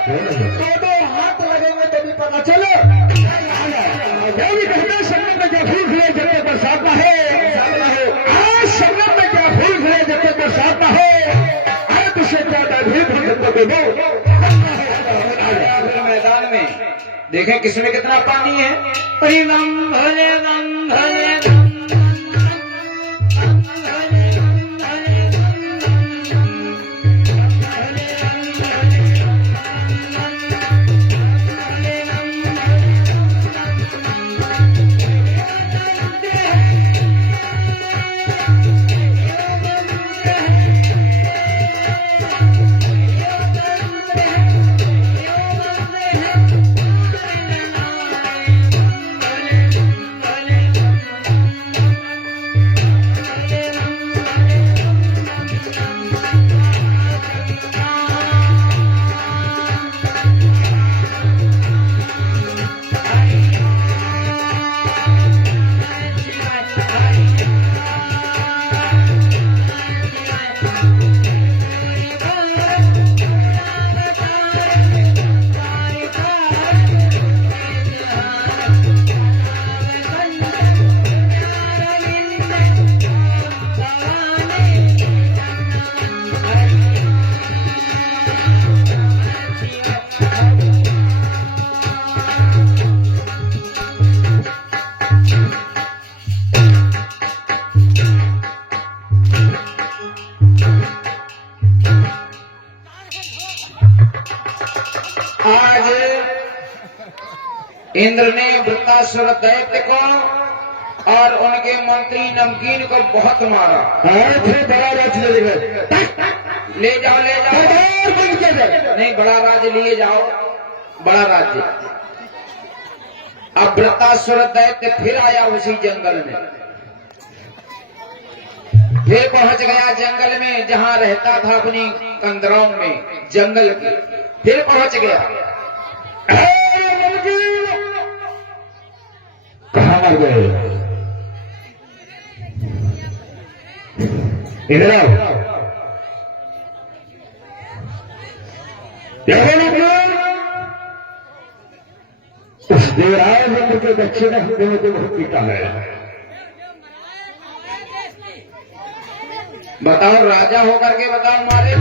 दो हाथ लगेंगे तो भी पता चले। वो भी कहते हैं संगम में क्या फूल खिले जब तक बरसात ना हो। आज संगम में क्या फूल खिले जब तक बरसात ना हो। तुझसे ज्यादा भी मैदान में देखें किसमें कितना पानी है। बम भोले बम भोले आज इंद्र ने वृत्तासुर दैत्य को और उनके मंत्री नमकीन को बहुत मारा। बड़ा राज ले जाओ नहीं, बड़ा राज्य लिए जाओ, बड़ा राज्य। अब वृत्तासुर दैत्य फिर आया उसी जंगल में, फिर पहुंच गया जंगल में जहां रहता था अपनी कंदरों में जंगल की, फिर पहुंच गया। कहाँ मर गए? इधर आओ। उस देवराय मंदिर के बच्चे ने हृदय को बहुत पीटा है। बताओ, राजा होकर के बताओ मारे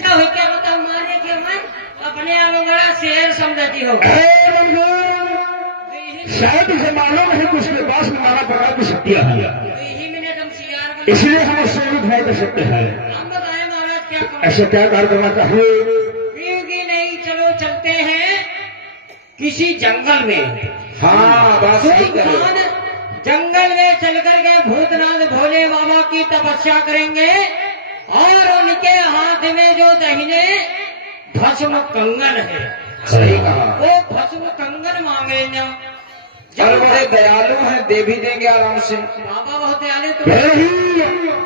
क्या बताओ मारे के मन अपने आप बड़ा शेर समझती हो। शायद इसे मालूम है कि उसके पास में नाना प्रकार की शक्तियां हैं, इसलिए हम उससे भय कर सकते हैं। हम बताएं महाराज क्या करें? ऐसे क्या कार्य करना चाहिए? नहीं, चलो चलते हैं किसी जंगल में। हाँ, बात सही करो। जंगल में चलकर के भूतनाथ भोले बाबा की तपस्या करेंगे और उनके हाथ में जो दहीने भस्म कंगन है, सही कहा, वो भस्म कंगन मांगेंगे। और बड़े दयालु हैं, दे भी देंगे आराम से। बाबा बहुत दयालु। तो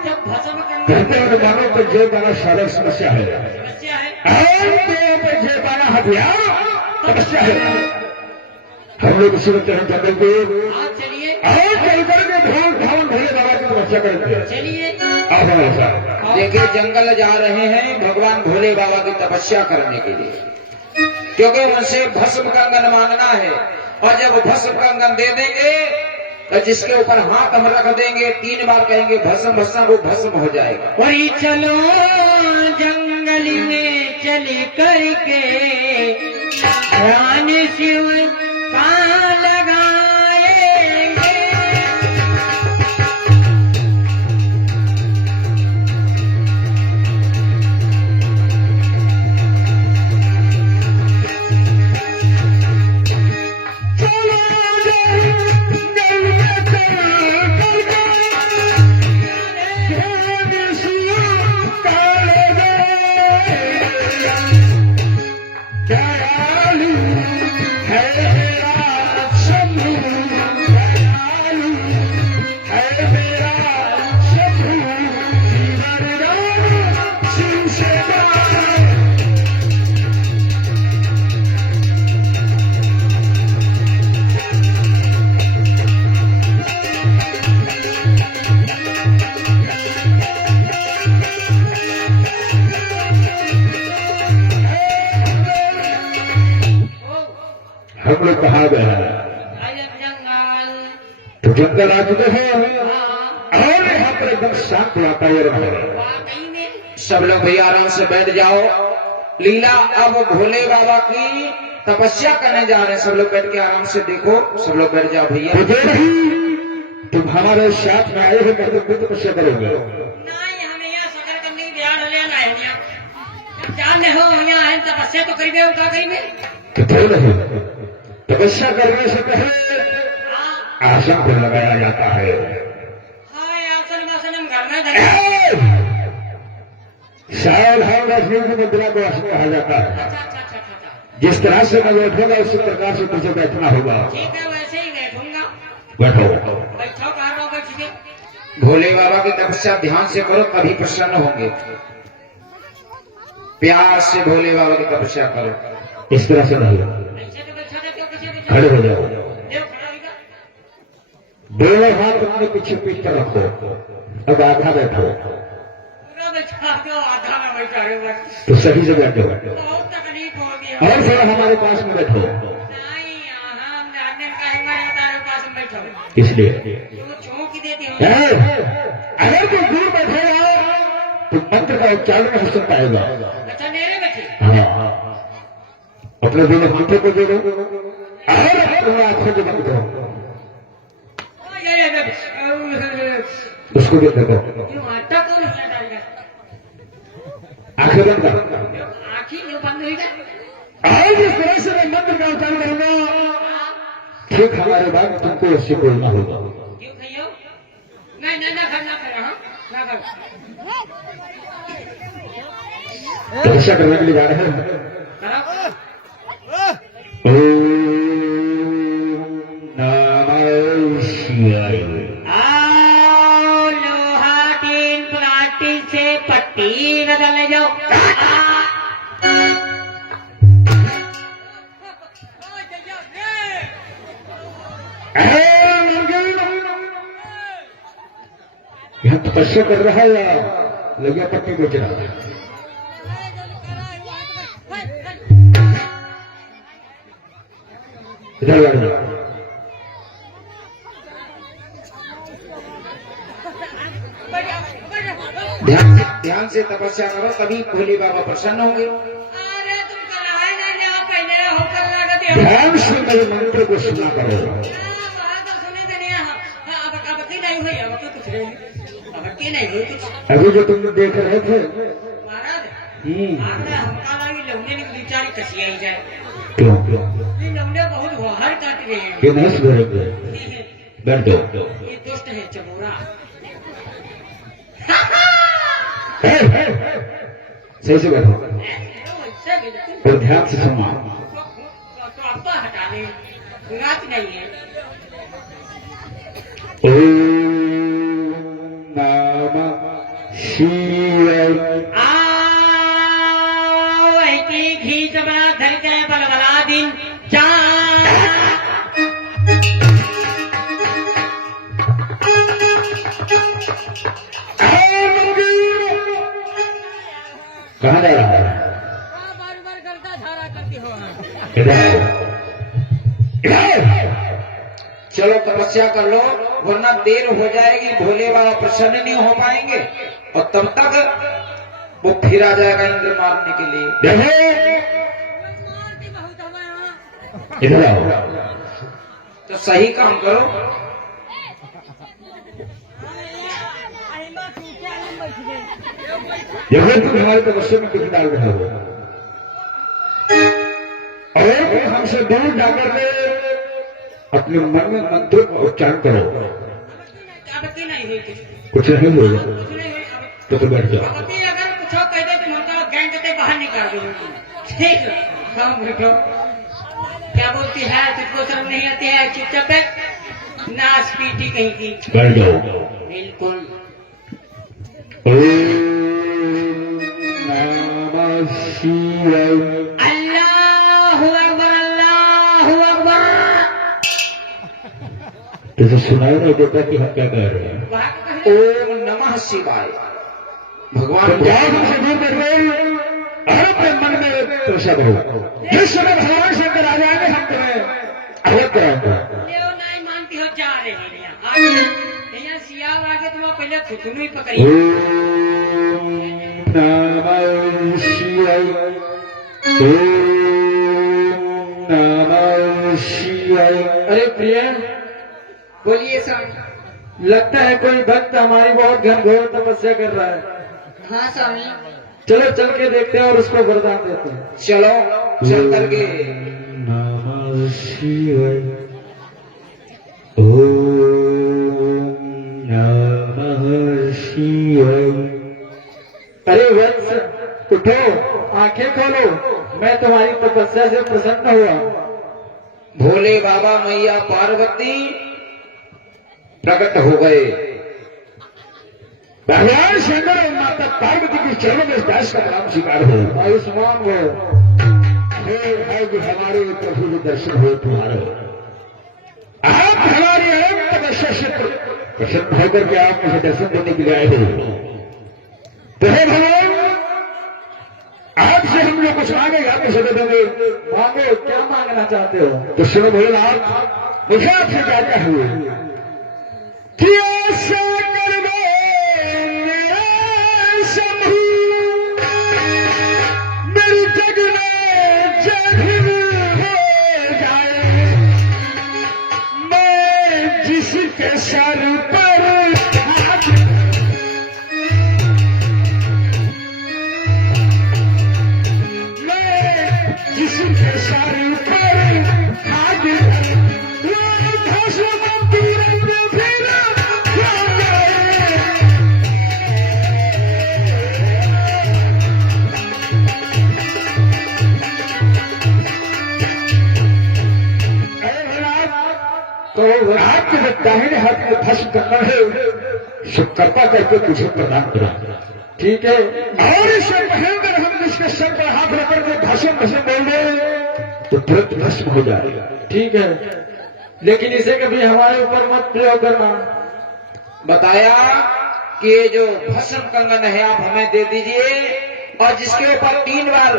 जब भस्म कहते हैं कंगन मानो पर जय पाना शारीरिक समस्या है, समस्या है, पर जय पाना हथियार समस्या है। हम लोग इसी वक्त जंगल पे हाँ चलिए चल करके भगवान भोले बाबा की तपस्या करेंगे। चलिए। देखिए, जंगल जा रहे हैं भगवान भोले बाबा की तपस्या करने के लिए, क्योंकि उनसे भस्म कंगन मांगना है। और जब भस्म कंगन दे देंगे तो जिसके ऊपर हाथ हम रख देंगे 3 बार कहेंगे भस्म भस्म, वो भस्म हो जाएगा। और चलो जंगल में चल करके ध्यान शिव का लगाएंगे। दयालु है हम लोग कहाँ गए हैं? अजब जंगल। तो जंगल आ चुके हैं हाँ, और यहाँ पर एकदम शांत वातावरण है। वाकई में। सब लोग भैया आराम से बैठ जाओ। लीला अब भोले बाबा की तपस्या करने जा रहे हैं। सब लोग बैठ के आराम से देखो। सब लोग बैठ जाओ भैया। मुझे नहीं, तुम हमारे साथ में आए हो, मैं तो खुद तपस्या करोगे। नहीं, हमें यहाँ सकर करने की बिहार लेना है यहाँ। जब जानने हो यहाँ है तपस्या तो करीबे और क्या करीबे। तो क्यों नहीं, तपस्या करने से पहले हाँ, आसन पर लगाया जाता है। हाँ, आसन वासन हम घर में धरे। सावधान रखने की मुद्रा को आसन कहा जाता है। अच्छा अच्छा अच्छा अच्छा। जिस तरह से मैं बैठूंगा उसी प्रकार से तुझे बैठना होगा। ठीक है, वैसे ही बैठूंगा। बैठो। बैठो, कहाँ रहो, बैठिए। भोले बाबा की तपस्या ध्यान से करो तभी प्रसन्न होंगे। प्यार से भोले बाबा की तपस्या करो। इस तरह से नहीं, ऐसे तो बैठा देते हो, कैसे बैठा खड़े हो जाओ। देव खड़ा होगा। दोनों हाथ अपने पीछे पीठ पर रखो। अब आधा बैठो पूरा बैठा दो, आधा में बैठा रहे हो बस। तो सही से बैठो। बहुत तकलीफ हो गया। और थोड़ा हमारे पास में बैठो, नहीं, हम जानने का है हमारे तारे पास में बैठो। इसलिए तो चौंकी देती हो। अगर तुम दूर बैठेगा तो मंत्र का उच्चारण नहीं सुन पाएगा। अच्छा, नेरे बैठे। हाँ, अपने दोनों हाथों को जोड़ो और अपनी आंखों को बंद करो। उसको भी देखो, आटा कौन है डालेगा? आंखें बंद करो। आँखी जो बंद हुई है। और जिस तरह से मैं मंत्र का उच्चारण करूंगा ठीक हमारे बाद तुमको उससे बोलना होगा। क्यों खइयो? नहीं, ना कर, हाँ, ना कर। तपस्या करने के लिए जा रहे हैं। करो। ओम नमः शिवाय। आओ, लोहा 3 प्लास्टिक से पट्टी बदल जाओ। यहाँ तपस्या कर रहा है या लगे पट्टी बेच रहा है? इधर लड़ जाओ। ध्यान से तपस्या करो तभी भोले बाबा प्रसन्न होंगे। अरे तुम कल आए ना, यहाँ पहले होकर लागत है। ध्यान से मेरे मंत्र को सुना करो। बाहर तो सुने थे नहीं, अब की नहीं हुई, अब तो कुछ नहीं, अब की नहीं हुई कुछ। अभी जो तुम देख रहे थे महाराज, आपने हमका लगी लौंडे की बेचारी कसी आई जाए। क्यों? ये लौंडे बहुत बाहर काट रहे हैं। ये नहीं सुधरेंगे। बैठ जाओ। ये दुष्ट है चबोरा। सही से बैठो और ध्यान से सुनो। तो अब हटा ले, रात नहीं है। ओम नमः शिवाय। आओ, ऐसी घी चबरा धर के बलबला दिन कहाँ जा रहा है? बार बार करता धारा करती हो। चलो तपस्या कर लो वरना देर हो जाएगी। भोले बाबा प्रसन्न नहीं हो पाएंगे और तब तक वो फिर आ जाएगा इंद्र मारने के लिए। इधर आओ। तो सही काम करो। देखो तुम हमारे तपस्या में कुछ डाल रहे हो और तुम हमसे दूर जाकर के अपने मन में मंत्र का उच्चारण करो। अब की नहीं हुई कुछ नहीं होगा कुछ नहीं हुई। अब तो फिर बैठ जाओ। अभी अगर कुछ कह दे तो हमका गैंग के बाहर निकाल दो। ठीक है, हम बैठो। क्या बोलती है? तुझको शर्म नहीं आती है? चुपचाप बैठ, नाच पीटी कहीं की। बैठ जाओ। बिल्कुल। ओम नमः शिवाय। अल्लाहु अकबर, अल्लाहु अकबर। तुझे सुनाई नहीं देता कि हम क्या कह रहे हैं? वहाँ को कहे ओम नमः शिवाय। तो भगवान ध्यान से दूर बैठ गए और अपने मन में तपस्या करो। जिस समय भगवान शंकर आ जाएंगे हम तुम्हें अलग कराऊंगा। ले वो नहीं मानती हो जा रहे हैं यहाँ आगे यहाँ सियाव आगे तुम पहले थुथुनु ही पकड़ी ओम नमः शिवाय। ओम नमः शिवाय। अरे प्रिय, बोलिए स्वामी। लगता है कोई भक्त हमारी बहुत घनघोर तपस्या कर रहा है। हाँ स्वामी। चलो चल के देखते हैं और उसको वरदान देते हैं। चलो चल करके। नमः शिवाय। ओम नमः शिवाय। अरे वत्स उठो, आंखें खोलो, मैं तुम्हारी तपस्या से प्रसन्न हुआ। भोले बाबा मैया पार्वती प्रकट हो गए। भगवान शंकर और माता पार्वती के चरणों में दास का नाम स्वीकार हो। आयुष्मान हो। है कि हमारे प्रभु के दर्शन हो तुम्हारे। आप हमारी अनंत तपस्या से प्रसन्न होकर के आप मुझे दर्शन देने के लिए आए हो। तो हे भगवान, आपसे हम लोग कुछ मांगेगा तो दे देंगे। मांगो, क्या मांगना चाहते हो? तो सुनो भोलेनाथ, मुझे आपसे क्या चाहिए कि ऐसा कर दो मेरा शंभू, मेरी जग में जग हो जाए, मैं जिसके सर पर हाथ, मैं जिसके सर पर हाथ वो भस्म तुरंत फिर तो आपके जो दाहिने हाथ में भस्म करना है, सो कृपा करके मुझे प्रदान करा। ठीक है। और इसे महेंद्र हम इसके सर पर हाथ रखकर के भस्म भस्म बोल दे तो तुरंत भस्म हो जाएगा। ठीक है, लेकिन इसे कभी हमारे ऊपर मत प्रयोग करना। बताया कि ये जो भस्म कंगन है आप हमें दे दीजिए, और जिसके ऊपर 3 बार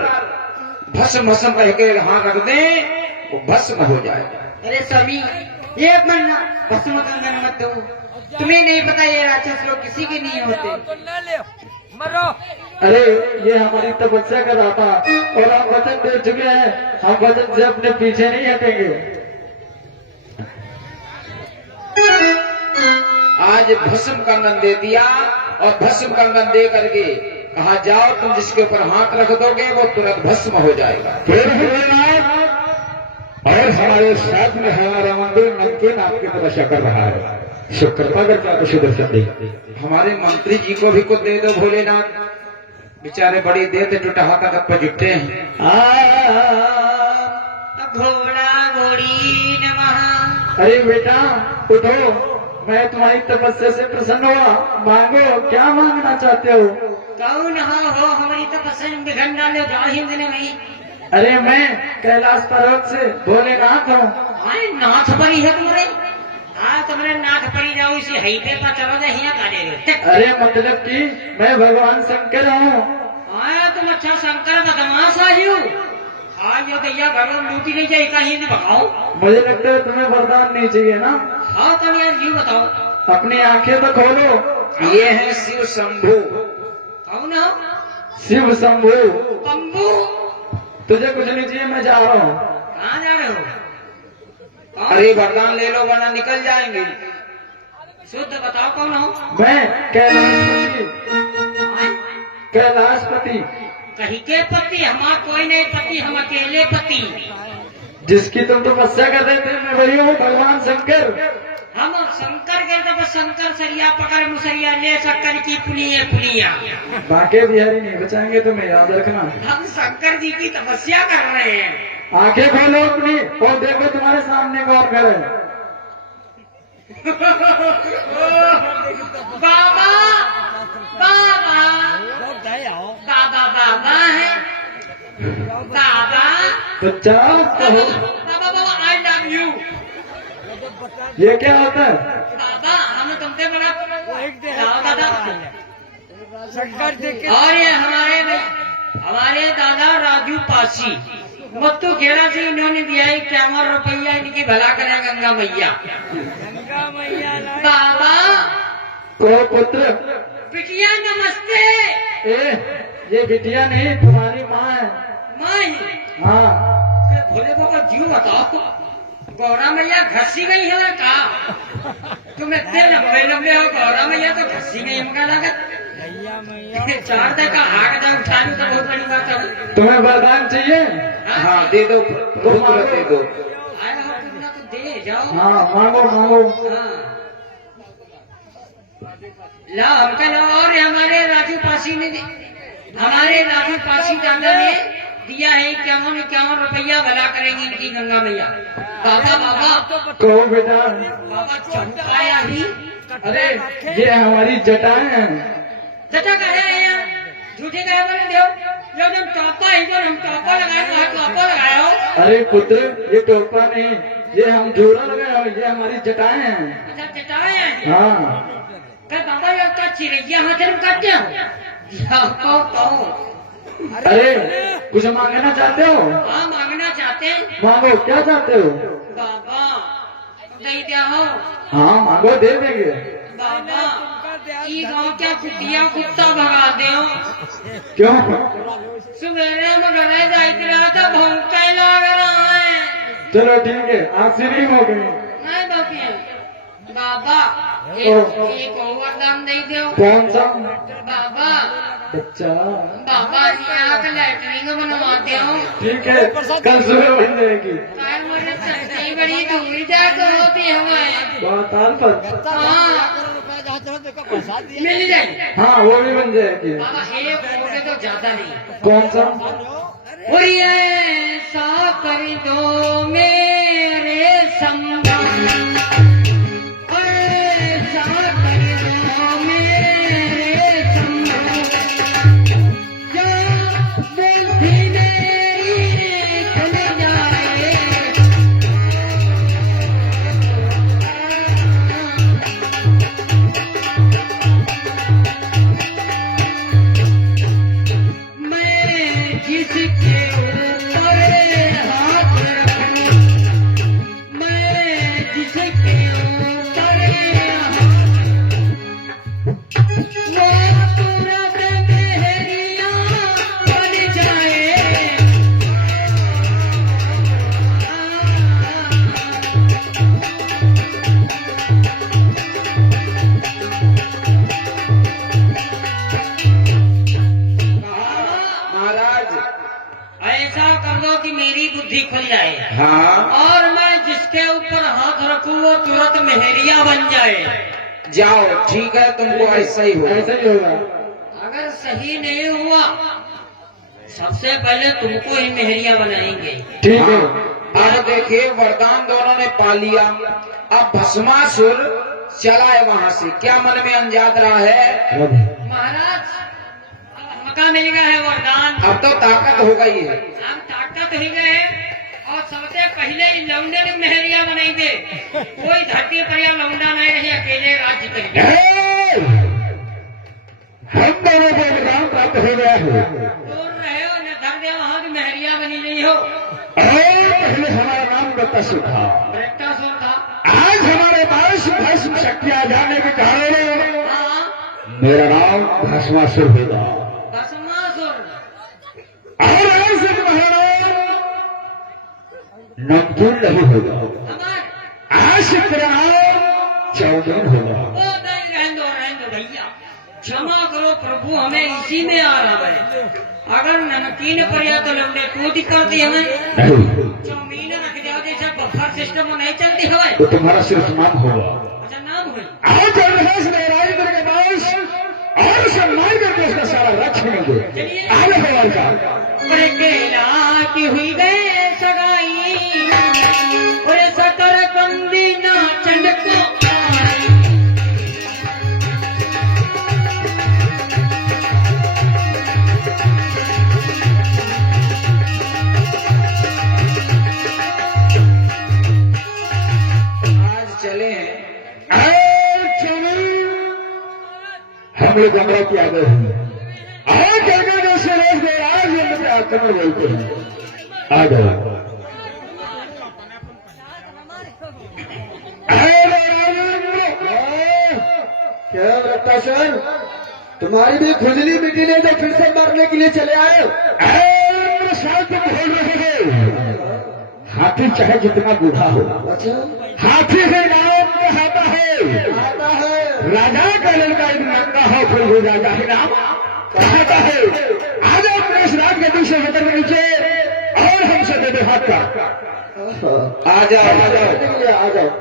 भस्म भस्म कह के हाथ रख दें वो भस्म हो जाएगा। अरे स्वामी ये मरना भस्म कंगन मत दो, तुम्हें नहीं पता ये राक्षस लोग किसी के नहीं होते। अरे ये हमारी तपस्या कर रहा था और हम वचन दे चुके हैं, हम वचन से अपने पीछे नहीं हटेंगे। आज भस्म कंगन दे दिया और भस्म कंगन दे करके कहा जाओ तुम जिसके ऊपर हाथ रख दोगे वो तुरंत भस्म हो जाएगा। फिर भोलेनाथ और हमारे साथ में हमारा मंदिर नमकीन आपकी तपस्या कर रहा है, सो कृपा करके आप उसे दर्शन दें। हमारे मंत्री जी को भी कुछ दे दो भोलेनाथ, बेचारे बड़ी देर से टूटा तक पर जुटते हैं। घोड़ा घोड़ी नमः। अरे बेटा उठो, मैं तुम्हारी तपस्या से प्रसन्न हुआ, मांगो, क्या मांगना चाहते हो? कौन हो हमारी तपस्या में बिघड़ डाले हिंद ने वही। अरे मैं कैलाश पर्वत से भोलेनाथ हूँ। नाथ परी है तुम्हारे? हाँ तुम्हारे नाथ परी जाओ इसी हईते पर चलो दे हिया काटे गए। अरे मतलब कि मैं भगवान शंकर हूँ। हाँ तुम अच्छा शंकर बदमाश आई हो। आज ये दैया घर में लूटी नहीं जाए कहीं नहीं भगाओ। मुझे लगता है तुम्हें वरदान नहीं चाहिए ना? हाँ तुम यार जीव बताओ। अपनी आंखें तो खोलो। ये है शिव शंभू। कौन हो? शिव शंभू। कम्बू। तुझे कुछ नहीं चाहिए, मैं जा रहा हूँ। कहाँ जा रहे हो? अरे वरदान ले लो वरना निकल जाएंगे। शुद्ध बताओ कौन हो? मैं कैलाशपति। कैलाशपति। कहीं के पति? हमारा कोई नहीं पति, हम अकेले पति। जिसकी तुम तपस्या कर रहे थे मैं वही हूँ, भगवान शंकर। हम शंकर के तब शंकर सरिया पकड़ मुसरिया ले शक्कर की पुलिया पुलिया। बाके बिहारी नहीं बचाएंगे तुम्हें, याद रखना। हम शंकर जी की तपस्या कर रहे हैं। आंखें खोलो अपनी और देखो तुम्हारे सामने कौन खड़ा है। बाबा बाबा बाबा बाबा है बाबा। तो चाहो कहो। बाबा बाबा आई लव यू। ये क्या होता है? बाबा हम तुमसे बड़ा दादा और ये हमारे दादा राजू पासी मत्तू खेड़ा से इन्होंने दिया है 51 रुपया, इनकी भला करे गंगा मैया। बाबा को पुत्र बिटिया नमस्ते। ये बिटिया नहीं, तुम्हारी माँ है। माँ ही? हाँ। अरे भोले बाबा जीव बताओ, गौरा मैया घसी गई है का? तुम इतने लंबे लंबे हो, गौरा मैया तो घसी गई हमका लागत। 4 तक का आग जा उठानी तो बहुत बड़ी बात है। तुम्हें वरदान चाहिए? हाँ दे दो, पुत्र दे दो। आया हो तुम ना तो दे जाओ। हाँ मांगो मांगो। हाँ। ला हमका ला, और हमारे राजू पासी ने हमारे राजू पासी दादा ने दिया है 51 रुपया, भला करेंगे इनकी गंगा मैया। बाबा बाबा कहो बेटा। बाबा चमकाया ही। अरे ये हमारी जटाएं हैं। जटा कहे हैं झूठे कहे बोले दो, जो तुम टोपा ही, जो हम टोपा लगाए तो है टोपा लगाए हो। अरे पुत्र ये टोपा नहीं, ये हम जोड़ा लगाए हो, ये हमारी जटाएं हैं। अच्छा जटाए हैं। हाँ। कहे बाबा ये का चिड़िया हाथ में काटते हो या कहो। अरे कुछ मांगना चाहते हो? हाँ मांगना चाहते हैं। मांगो, क्या चाहते हो? बाबा दे दिया हो। हाँ मांगो, दे देंगे। बाबा ये गाँव क्या कुतिया कुत्ता भगा दे हो। क्यों? सवेरे में घरे जाते रहा था, भौंका लग रहा है। चलो ठीक है, आज से नहीं हो गई। नहीं बाबी बाबा एक और वरदान दे दो। कौन सा? बाबा बच्चा। बाबा यहाँ का लैटरिंग बनवाते हो। ठीक है, कल सुबह बन जाएगी। काय मुझे सच्ची बड़ी दूरी जाकर होती हमें। बहुत ताल पर। हाँ मिल जाएगी। हाँ वो भी बन जाएगी। बाबा एक होगे तो ज्यादा नहीं। कौन सा? कोई ऐसा कर दो मेरे संबंध, ऐसा कर दो मेरे संबंध, जो बुद्धि मेरी खुल जाए। मैं जिसके ऊपर हाथ रखूं, मैं जिसके ऊपर वो तुरंत मेहरिया बन जाए। महाराज ऐसा कर दो कि मेरी बुद्धि खुल जाए, हाँ और मैं जिसके ऊपर हाथ रखूं वो तुरंत मेहरिया बन जाए। जाओ, ठीक है, तुमको ऐसा ही होगा। ऐसा ही होगा। अगर सही नहीं हुआ सबसे पहले तुमको ही मेहरिया बनाएंगे। ठीक है। हाँ, अब देखिए वरदान दोनों ने पा लिया। अब भस्मासुर चला है वहाँ से, क्या मन में अंजाद रहा है? महाराज मका मिल गया है वरदान, अब तो ताकत हो गई है। हम ताकत ही गए और सबसे पहले ही लौंडे ने मेहरिया बनाई दे। कोई धरती पर या लौंडा नहीं रहे, अकेले राज्य करेंगे। हम दोनों को वरदान प्राप्त हो गया है। दूर रहे हो न धर दे, वहाँ भी मेहरिया बनी नहीं हो। पहले हमारा नाम बतासुर था, वृत्तासुर था। आज हमारे पास भस्म शक्ति आ जाने के कारण हाँ मेरा नाम भस्मासुर होगा। भस्मासुर। और ऐसे तुम्हारा नमकीन नहीं होगा, हमार आज तेरा नाम चौकीन होगा। ओ नहीं, रहने दो भैया, क्षमा करो प्रभु, हमें इसी में आ रहा है। अगर नमकीन पर या तो लौंडे तू दिक्कत दी हमें, नहीं, चौमीन रख जाओ जैसे बफर सिस्टम नहीं चलती हवा। तो तुम्हारा सिर्फ नाम होगा। अच्छा नाम हुई। आज अल्लाह से नाराज करके पास और सम्मान करके उसका सारा रख लेंगे। चलिए आगे सवाल का। केला की हुई गए सगाई, और सकर बंदी ना चंडको आई। आज चले हैं। हम लोग कमरा की आगे हैं और कहकर जो सुरेश देवराज ये मुझे आक्रमण बोलते हैं। आ जाओ। क्या लगता सर, तुम्हारी भी खुजली मिट्टी ने जो फिर से मारने के लिए चले आए? साल तुम बोल रहे हो, हाथी चाहे जितना बूढ़ा हो, हाथी से नाम आता है। राजा का लड़का यदि नंगा हो फिर वो राजा ही नाम कहता है। आ जाओ प्रेस राज के दूसरे सदन में नीचे और हमसे दे दे हाथ का। आ जाओ।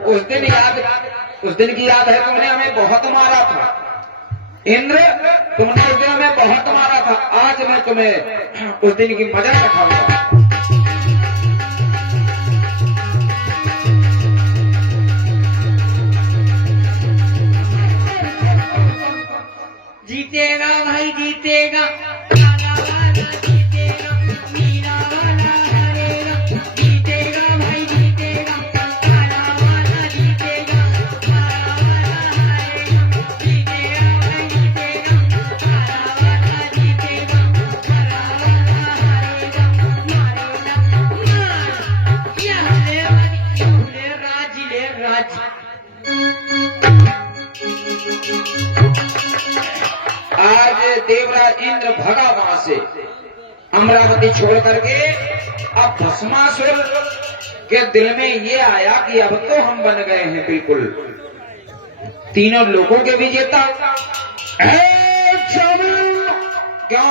उस दिन की याद है, तुमने हमें बहुत मारा था इंद्र, तुमने उस दिन हमें बहुत मारा था। आज मैं तुम्हें उस दिन की मजा दिखाऊंगा। जीतेगा भाई जीतेगा, काला वाला जीतेगा, मीरा वाला हारेगा। जीतेगा भाई जीतेगा, काला वाला जीतेगा, काला वाला हारेगा। जीतेगा भाई जीतेगा, काला वाला जीतेगा, काला वाला हारेगा। मारेगा मार, या ले राज। आज देवराज इंद्र भगा वहां से अमरावती छोड़ करके। अब भस्मासुर के दिल में ये आया कि अब तो हम बन गए हैं बिल्कुल तीनों लोगों के विजेता। क्यों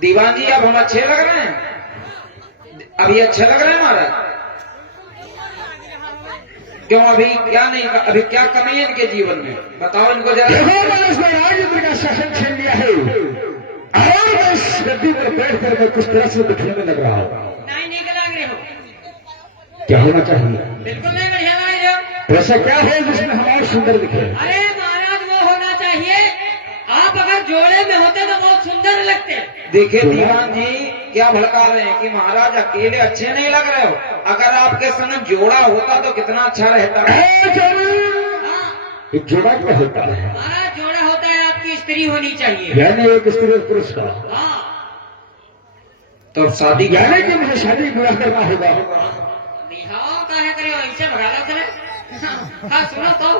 दीवान जी, अब हम अच्छे लग रहे हैं? अभी अच्छे लग रहे हैं महाराज? क्यों अभी क्या नहीं, अभी क्या कमी है इनके जीवन में? बताओ इनको जरा। राजेंद्र का शासन छीन लिया है और मैं इस गद्दी पर बैठ कर मैं कुछ तरह से दिखने में लग रहा हूँ। नहीं लग रहे हो। क्या होना चाहिए? बिल्कुल नहीं बढ़िया लग रहे हो। ऐसा क्या है जिसमें हमारे सुंदर दिखे? अरे महाराज, वो होना चाहिए, आप अगर जोड़े में होते तो बहुत सुंदर लगते। देखिए दीवान जी क्या भड़का रहे हैं कि महाराज अकेले अच्छे नहीं लग रहे हो, अगर आपके संग जोड़ा होता तो कितना अच्छा रहता। जोड़ा क्या होता है? महाराज जोड़ा होता है, आपकी स्त्री होनी चाहिए, यानी एक स्त्री पुरुष का। हाँ। तो शादी यानी कि मुझे शादी पूरा करना होगा। निहाओ काहे करे हो, ऐसे भगा लो करे। हाँ सुनो तो,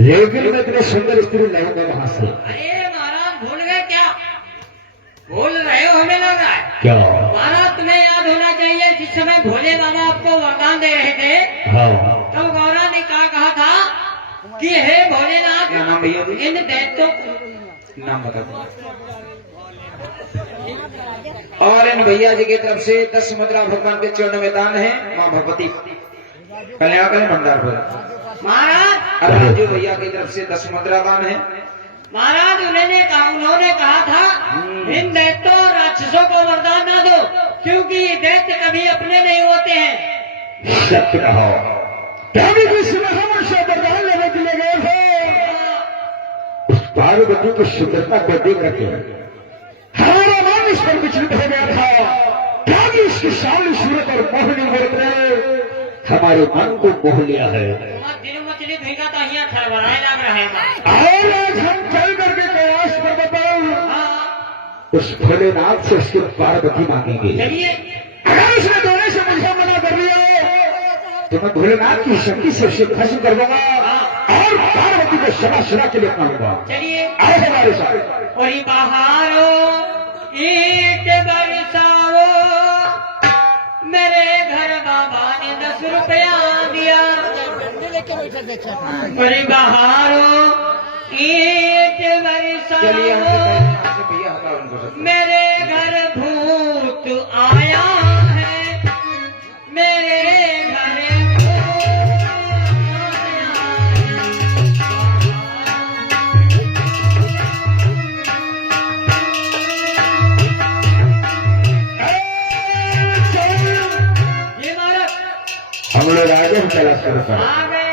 लेकिन मैं तेरे सुंदर स्त्री लाऊंगा वहां से। अरे महाराज भूल गए क्या? भूल रहे हो, हमें लग रहा है। क्या? महाराज तुम्हें याद होना चाहिए, जिस समय भोले बाबा आपको वरदान दे रहे थे, हाँ। तो गौरा ने क्या कहा था कि हे भोलेनाथ, क्या नाम भैया जी? इन दैत्यों नाम बता दो। और इन भैया जी की तरफ से 10 मुद्रा भगवान के चरणों में दान है। माँ भगवती कल्याण भंडार पर महाराज, और राजू भैया की तरफ से 10 मुद्रा दान है। महाराज उन्होंने कहा था इन दैत्यों और राक्षसों को वरदान ना दो, क्योंकि ये दैत्य कभी अपने नहीं होते हैं। सत्य कहो। हम वरदान लेने के लिए गए थे, उस पार्वती की सुंदरता को देख रखे हमारा मन इस पर विचलित हो गया था। क्या भी इसकी शान सूरत और मोहनी मूर्त ने हमारे मन को मोह लिया है। मछली धुईगा तो यहाँ खड़बड़ाए लग रहे हैं। और आज हम चल करके कैलाश पर बताओ, उस भोलेनाथ से उसकी पार्वती मांगेंगे। चलिए, अगर उसने दोनों से मुझे मना कर दिया तो मैं भोलेनाथ की शक्ति से उसे खत्म कर दूंगा और पार्वती को क्षमा के लिए मांगूंगा। चलिए आओ हमारे साथ। वही बहारो ईट बरसाओ, मेरे घर बाबा ने 10 रुपया दिया। वही बहारो ईट बरसाओ, भैया हटाओ उनको। मेरे घर भूत आया है, मेरे घर भूत हम लोग आगे हम कैलाश पर्वत आ गए।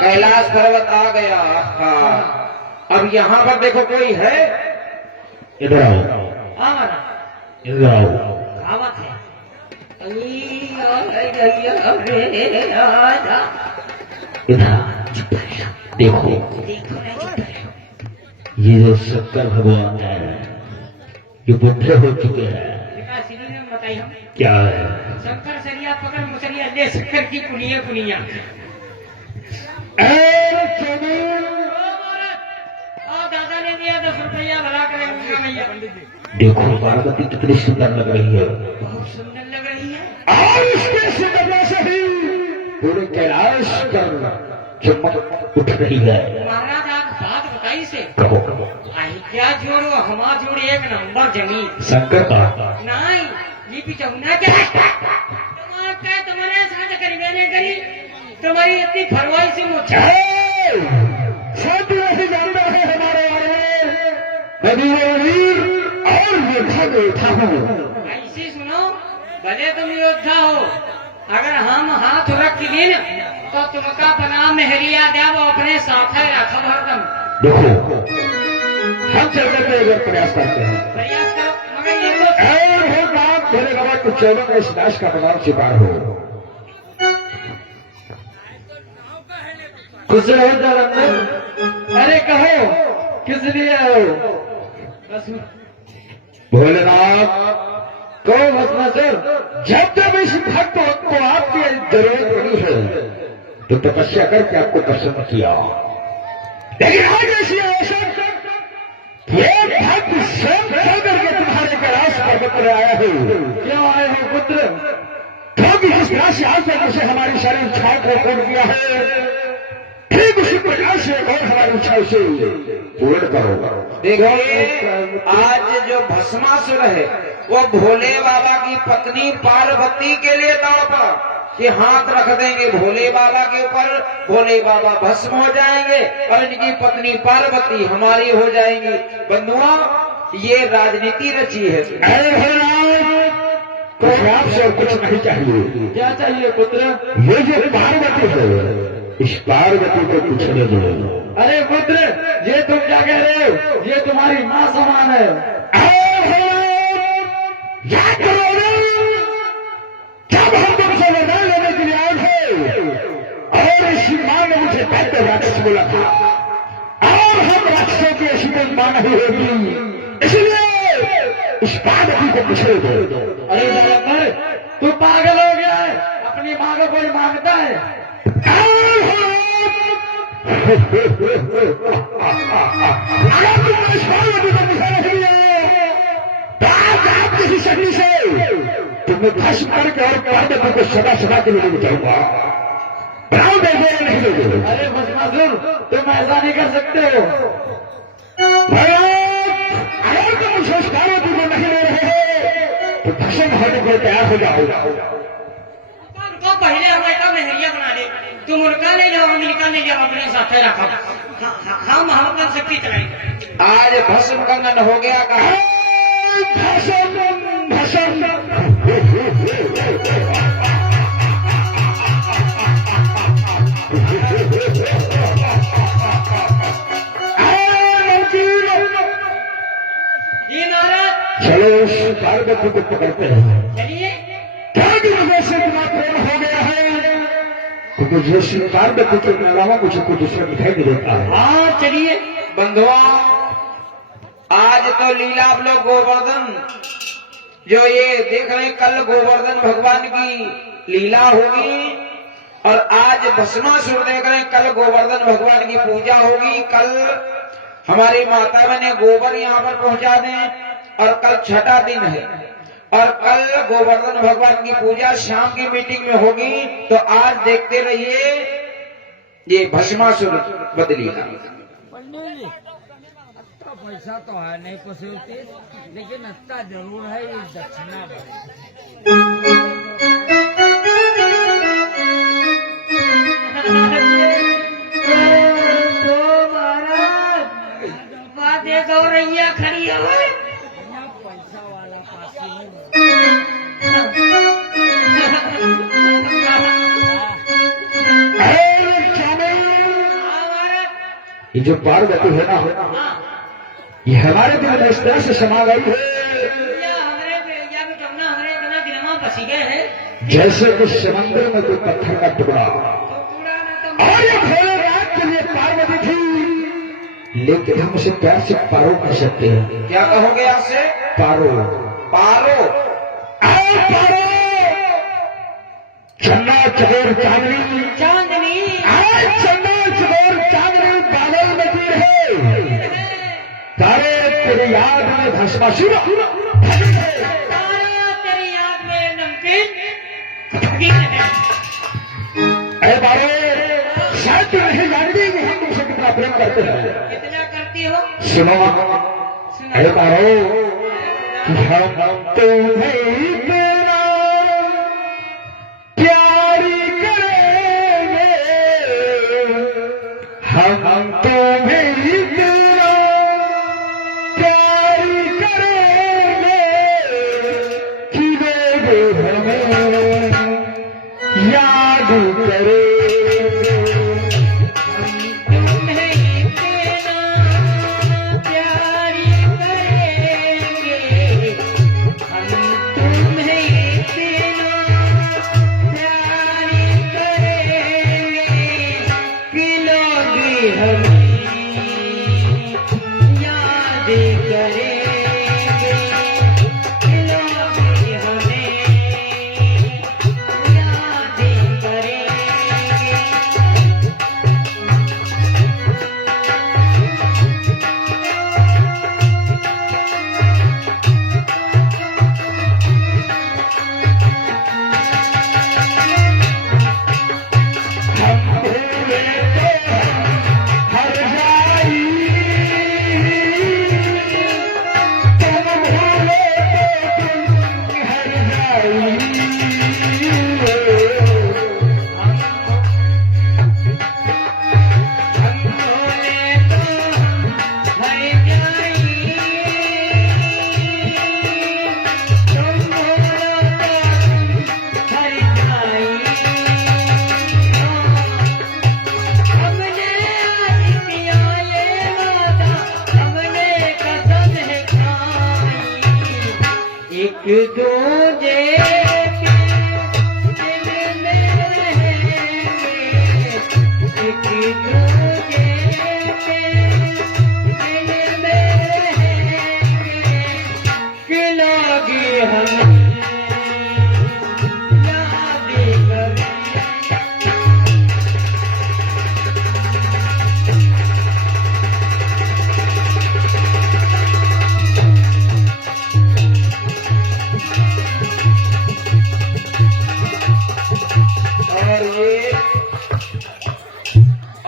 कैलाश पर्वत आ गया। हाँ, अब यहाँ पर देखो कोई है? इधर आओ, इधर आओ। कहावत है, इधर देखो, ये जो 70 भगवान है ये बुढ़े हो चुके हैं। बताई हम क्या है? शंकर सरिया पकड़ मुसरिया ले शंकर की पुनिया पुनिया दादा ने दिया 10 रुपया भला करेंगे भैया देखो पार्वती कितनी सुंदर लग रही है बहुत सुंदर लग रही है और इसके सुंदरता से ही पूरे कैलाश पर चमक उठ रही है। महाराज आप बात बताई से कहो आई क्या जोड़ो हमा जोड़ एक नंबर जमीन शंकर का नहीं ये भी चाहूँ क्या तुम्हारे साथ करी मैंने करी तुम्हारी इतनी फरवाई से मुझे शांति ऐसे जानना है हमारे बारे में और योद्धा योद्धा हूँ। ऐसी सुनो भले तुम योद्धा हो अगर हम हाथ रख दिन तो तुमका बना मेहरिया दे वो अपने साथ रखब हरदम देखो हम चलने का अगर प्रयास करते हैं प्रयास करो मगर ये तो और हो बात भोले बाबा को चौदह का इस दास का प्रभाव छिपार हो। खुश रहो जालंधर। अरे कहो किस लिए हो? भोलेनाथ कहो भस्मासुर जब जब इस भक्त को आपकी जरूरत पड़ी है तो तपस्या करके आपको प्रसन्न किया लेकिन आज ऐसी अवसर ये भक्त स्वयं चल करके तुम्हारे कैलाश पर्वत पर आया है। क्यों आए हो पुत्र? क्योंकि जिस प्रकार से आज तक उसे हमारी सारी इच्छाओं को पूर्ण किया है ठीक उसी प्रकार से और हमारी इच्छाओं से पूर्ण करो। देखिए आज जो भस्मासुर है वो भोले बाबा की पत्नी पार्वती के लिए दौड़ पड़ा कि हाथ रख देंगे भोले बाबा के ऊपर भोले बाबा भस्म हो जाएंगे और इनकी पत्नी पार्वती हमारी हो जाएंगी। बंधुआ ये राजनीति रची है। अरे भोलेनाथ कुछ आपसे और कुछ नहीं चाहिए। क्या चाहिए पुत्र? ये जो पार्वती है इस पार्वती को पूछने दो। अरे पुत्र ये तुम क्या कह रहे हो? ये तुम्हारी माँ समान है। याद करो जब हम तुमसे वरदान लेने के लिए आए थे और इस माँ ने मुझे दैत्य राक्षस बोला था और हम राक्षसों की ऐसी कोई माँ नहीं होगी इसलिए इस पार्वती को पूछने दो। अरे जालंधर तू पागल हो गया है? अपनी माँ को कोई मांगता है? अगर तुमने इस पार्वती को पूछा नहीं दिया आप किसी शक्ति से तुम्हें भस्म करके और पार्वती को सदा सदा के लिए बचाऊंगा। प्राण दे नहीं दोगे। अरे भस्मासुर तुम ऐसा नहीं कर सकते हो। अगर तुम उस पार्वती को नहीं ले रहे हो तो भस्म होने को तैयार हो जाओ। उनको पहले हमें का मेहरिया बना दे तुम उनका ले जाओ हम इनका ले जाओ अपने साथ रखो हम अपना शक्ति चलाएंगे। आज भस्म कंगन हो गया कहा भस्म भस्म जी महाराज चलो उस पार्वती को पकड़ते हैं। चलिए क्या भी मुझे से इतना प्रेम हो गया है तो मुझे श्री पार्वती के अलावा मुझे कुछ दूसरा दिखाई नहीं देता है। हाँ चलिए बंधुआ आज तो लीला आप लोग गोवर्धन जो ये देख रहे हैं कल गोवर्धन भगवान की लीला होगी और आज भस्मासुर देख रहे हैं कल गोवर्धन भगवान की पूजा होगी। कल हमारी माता बहने गोबर यहाँ पर पहुंचा दें और कल छठा दिन है और कल गोवर्धन भगवान की पूजा शाम की मीटिंग में होगी। तो आज देखते रहिए ये भस्मासुर बदली का पैसा तो है नहीं कुछ होती लेकिन इतना जरूर है ये दक्षिणा तो महाराज बातें गौरैया खड़ी हो पैसा वाला पासी ये जो पार्वती है ना ये हमारे दिल में इस तरह से समा गई है जैसे उस समंदर में कोई पत्थर का टुकड़ा। और ये भोलेनाथ के लिए पार्वती थी लेकिन हम उसे प्यार से पारो कर सकते हैं। क्या कहोगे आपसे? पारो पारो पारो चन्ना चकोर चांदनी चांदनी चन्ना चकोर चांदनी बादल मचूर है तारे तेरी याद में भस्मासुर तारे तेरी याद में नमकीन अरे बाबू शायद तुम नहीं जानती कि हम तुमसे कितना प्रेम करते हैं कितना करती हो सुनो अरे बाबू हम तुम्हें बिना प्यारी करेंगे हम तुम्हें बिना प्यारी करेंगे कि हमें याद करे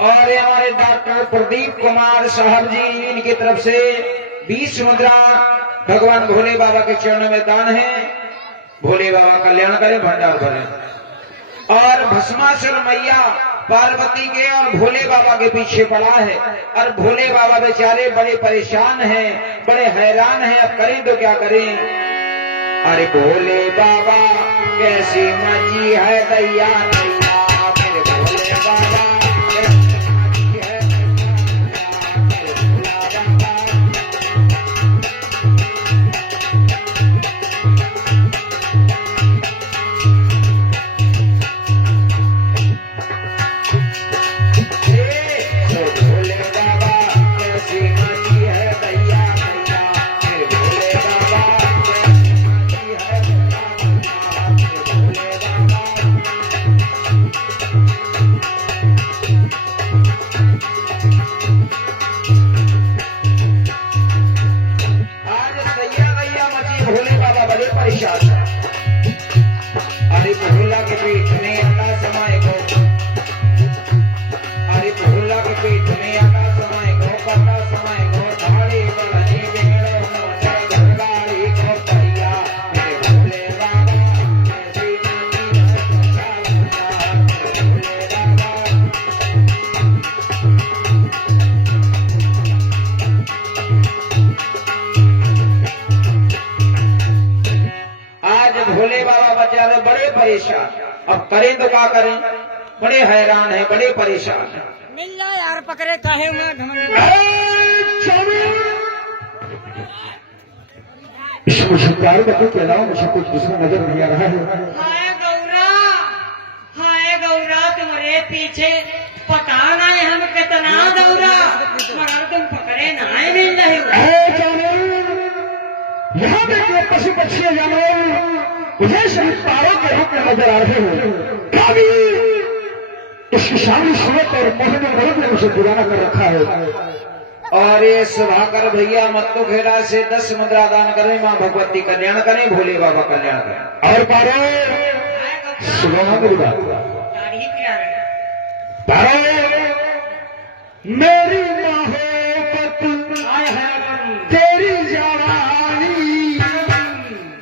और ये हमारे डॉक्टर प्रदीप कुमार साहब जी इनकी तरफ से 20 मुद्रा भगवान भोले बाबा के चरणों में दान है। भोले बाबा कल्याण करें, भंडार भरें। और भस्मासुर मैया पार्वती के और भोले बाबा के पीछे पड़ा है और भोले बाबा बेचारे बड़े परेशान हैं, बड़े हैरान हैं, अब करें तो क्या करें। अरे भोले बाबा कैसी मची है दैया दैया, मेरे भोले बाबा अरे भोला के पेट में आटा समाए गो, अरे भोला के पेट में आटा समाए गो, पता समाए गो, धाड़ी बड़नी बेड़ो नौचर गंगाड़ी को परिया, मेरे भोले बाबा ऐसी नाची है भोले बाबा। आज भोले बाबा बेचारे बड़े परेशान, अब करें तो क्या करें, बड़े हैरान हैं, बड़े परेशान हैं। मिल जाए यार, पकड़े काहे में ढूंढ। मुझे प्यार करके के अलावा मुझे कुछ दूसरा नजर नहीं आ रहा है। हाय गौरा तुम्हारे पीछे पता नहीं हम कितना दौरा, मगर तुम पकड़े नहीं मिल रहे हो। यहाँ यहाँ पे जो पशु पक्षी जानवर मुझे सभी तारों के रूप में नजर आ रहे हो, कभी इसकी शानी सूरत और मोहन मरद ने मुझे दीवाना कर रखा है। और ये सुधाकर भैया मत तो खेड़ा से 10 मुद्रा दान करें, माँ भगवती कल्याण करें, भोले बाबा कल्याण करें। और पारो सुनो मेरी बात, दाढ़ी क्या है? पारो मेरी मोहब्बत आय है तेरी जवानी,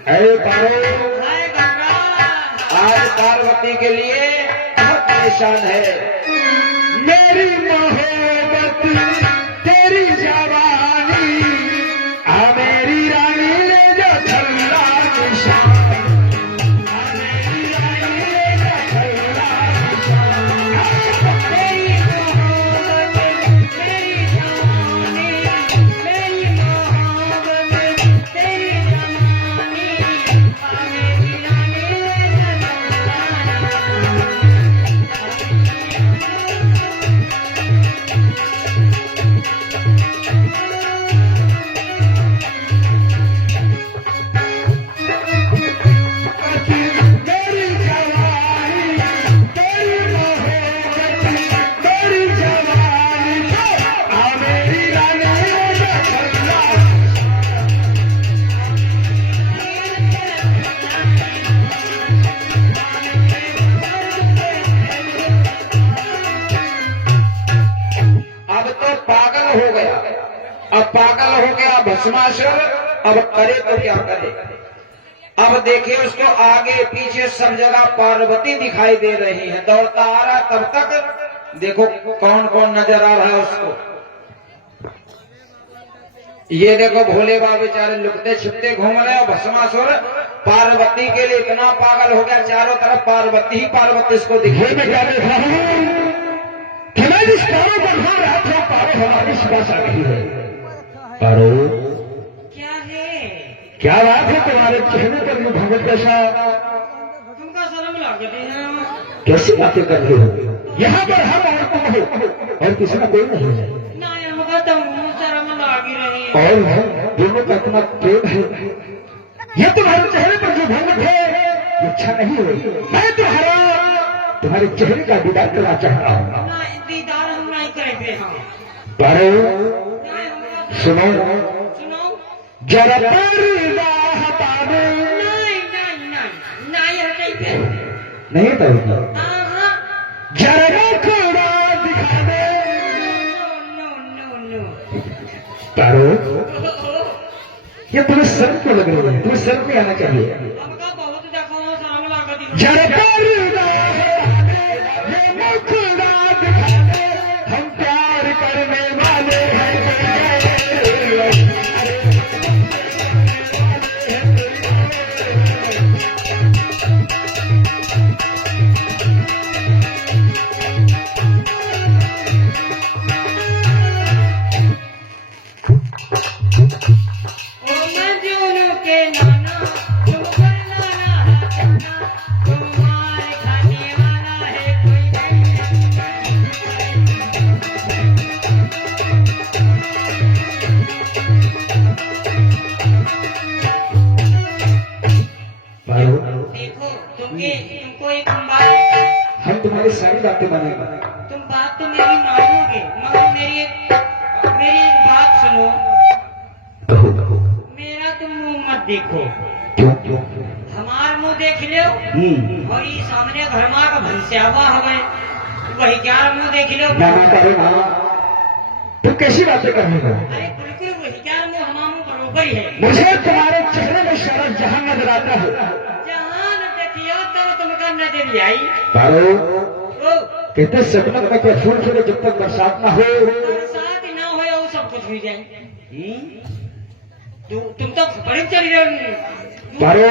अरे पारो हाय गंगा। आज पार्वती के लिए बहुत परेशान है। मेरी मोहब्बत तेरी जवानी, आ मेरी रानी ले जा छल्ला निशान, आ मेरी रानी ले जा छल्ला निशान। मेरी मोहब्बत तेरी जवानी, मेरी मोहब्बत तेरी जवानी, आ मेरी रानी ले मेरी जवानी तेरी मोहब्बत तेरी जवानी, आ मेरी रानी ले जा छल्ला। अब तो पागल हो गया, अब पागल हो गया भस्मासुर, अब करे तो क्या करे। अब देखिए उसको आगे पीछे सब जगह पार्वती दिखाई दे रही है, दौड़ता आ रहा, तब तक देखो कौन कौन नजर आ रहा है उसको। ये देखो भोले बाबा बेचारे लुकते छिपते घूम रहे हैं, भस्मासुर पार्वती के लिए इतना पागल हो गया, चारों तरफ पार्वती ही पार्वती इसको दिखाई मैं क्या देख रहा हूँ कि मैं जिस पारो को ढूंढ रहा था, पारो हमारी पास आ रही है। पारो क्या है? क्या बात है तुम्हारे चेहरे पर ये भगत कैसा, तुमका शर्म लगती है? कैसी बातें कर रहे हो? यहाँ पर हम और तुम हो और किसी का कोई नहीं है, ना हमका तो शर्म लगी रही है। और हम दोनों का इतना प्रेम है। ये तुम्हारे चेहरे पर जो भगत है ये अच्छा नहीं है। मैं तुम्हारे चेहरे का दीदार करना चाहता हूँ। ना दीदार हम नहीं करेंगे। हाँ पारो ना हमका सुनो, सुनो। जरा पर्दा हटा दो। नहीं नहीं नहीं नहीं हटेंगे। नहीं पाएगी, हाँ जरा नखरा दिखा दे। No no no no. Paro ओहो, ये तुम्हें शर्म क्यों लग रही है? तुम्हें शर्म नहीं आना चाहिए। हमका बहुत देखो शर्म लगती है। जरा पर्दा हटा दे, ये नखरा दिखा दे, हम प्यार करने वाले हैं। ओ मंजूर के नाना तुम पर नाना है नाना, तुम मार खाने वाला है कोई नहीं। पारो देखो तुमको एक बात, हम तुम्हारी सारी बातें मानेंगे। तुम बात तो मेरी मानोगे मगर मेरी एक बात सुनो। कहो कहो। मेरा तुम मुंह मत देखो, क्यों क्यों? हमार मुंह देख लो और ये सामने घर माँ का भंस्यावा हवे वही क्या मुंह देख लो। ना ना पारो ना, तुम कैसी बातें कर रहे हो? अरे बिल्कुल वही क्या मुंह हमारा मुंह बरोबर ही है। मुझे तुम्हारे चेहरे में सारा जहां नजर आता है। जहाँ न देखियो तब तुमका नजर आई। पारो ओ कहते सपना में क्या फूल खिले जब तक बरसात ना हो। बरसात ना हो वो सब कुछ हो जाए। तुम तो बड़ी चली रहे। पारो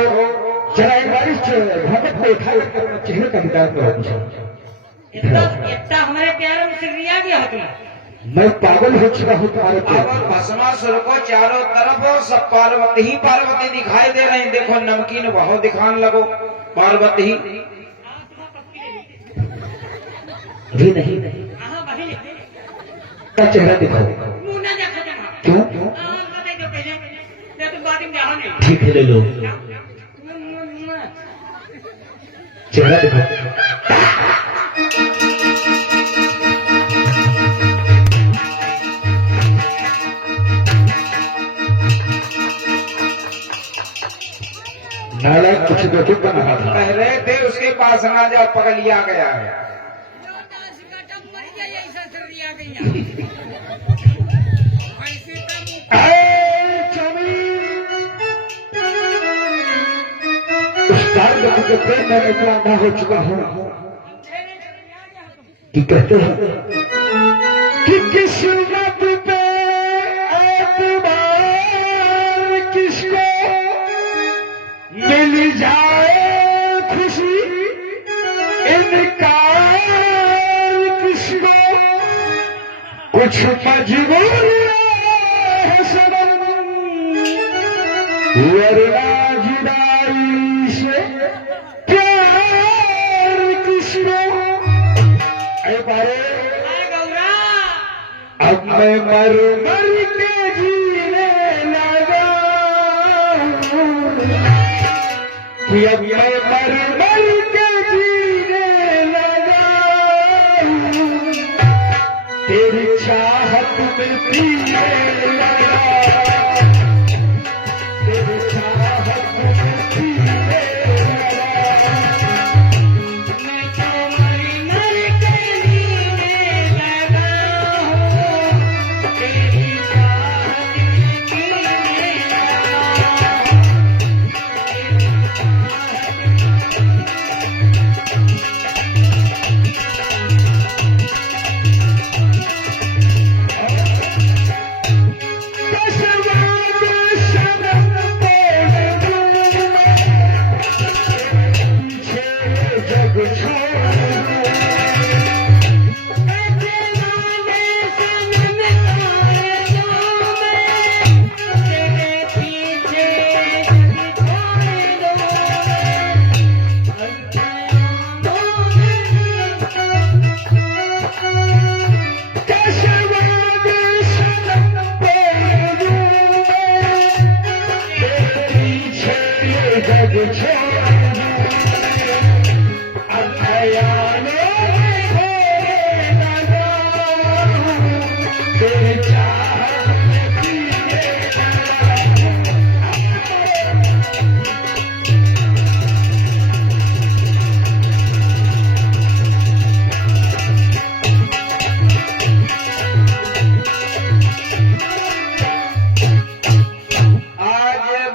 जरा एक बार इस भगत को उठाए अपने चेहरे का विचार करो मुझे। इतना इतना हमारे प्यार में सिर लिया गया हो तुम। मैं पागल हो चुका हूँ तुम्हारे अब प्यार। भस्मासुर को चारों तरफ सब पार्वती ही पार्वती दिखाई दे रही। देखो नमकीन बहुत दिखाने लगो, पार्वती ही। भी नहीं हाँ वही का चेहरा दिखाओ। मुंह ना देखो जमा। क्यों? बता दो पहले तुम बात में जाओ नहीं। ठीक है ले लो चेहरा दिखाओ नालायक कुछ बेवकूफ बना रहा था कह रहे थे उसके पास ना जाओ पकड़ लिया गया है। के प्रेम में इतना अंधा हो चुका हूँ कि कहते हैं कि किस्मत पे एतबार किसको मिल जाए खुशी इनकार किसको कुछ मजबूरियां है सनम वरना जुदाई से प्यार किसको अरे पारे अब मैं मर मर के जीने लगा कि अब मैं मर मर के जीने लगा तेरी चाहत में पीने लगा तेरी चाहत में पीने लगा मैं तो मर मर के जीने लगा तेरी चाहत में पीने लगा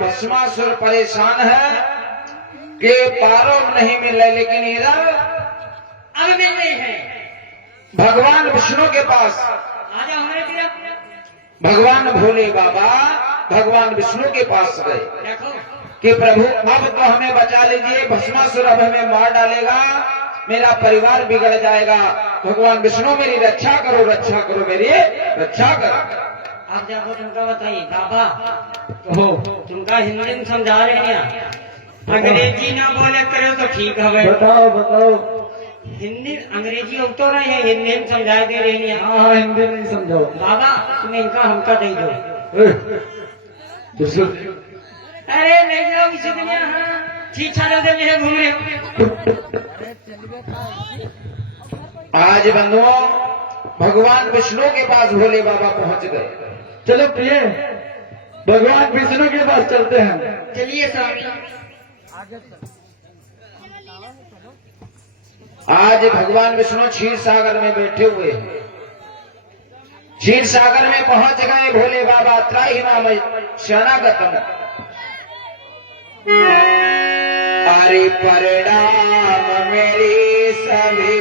भस्मासुर परेशान है कि पारों में नहीं मिल रहे, लेकिन इधर अब मिल रही है। भगवान विष्णु के पास आजा हमारे तरफ भगवान भोले बाबा भगवान विष्णु के पास गए देखो कि प्रभु अब तो हमें बचा लीजिए, भस्मासुर अब हमें मार डालेगा, मेरा परिवार बिगड़ जाएगा। भगवान विष्णु मेरी रक्षा करो मेरी रक्षा करो। आप जाको तुमका बताइए बाबा तुमका हिंदी में समझा रहे हैं, अंग्रेजी ना बोले करो तो ठीक है। बताओ हिंदी अंग्रेजी अब तो नहीं है, हिंदी में समझा दे रही हैं। हाँ हिंदी नहीं समझाओ बाबा तुम्हें इनका हमका दे दो। अरे नहीं जाओ इसी दुनिया। हाँ छीछा दे मेरे घूम रहे हो। आज बंधुओं भगवान विष्णु के पास भोले बाबा पहुंच गए। चलो प्रिय भगवान विष्णु के पास चलते हैं। चलिए स्वामी। आज भगवान विष्णु क्षीर सागर में बैठे हुए हैं। क्षीर सागर में पहुंच गए भोले बाबा। त्राहि नाम शरणागतम अरे परिणाम मेरी सभी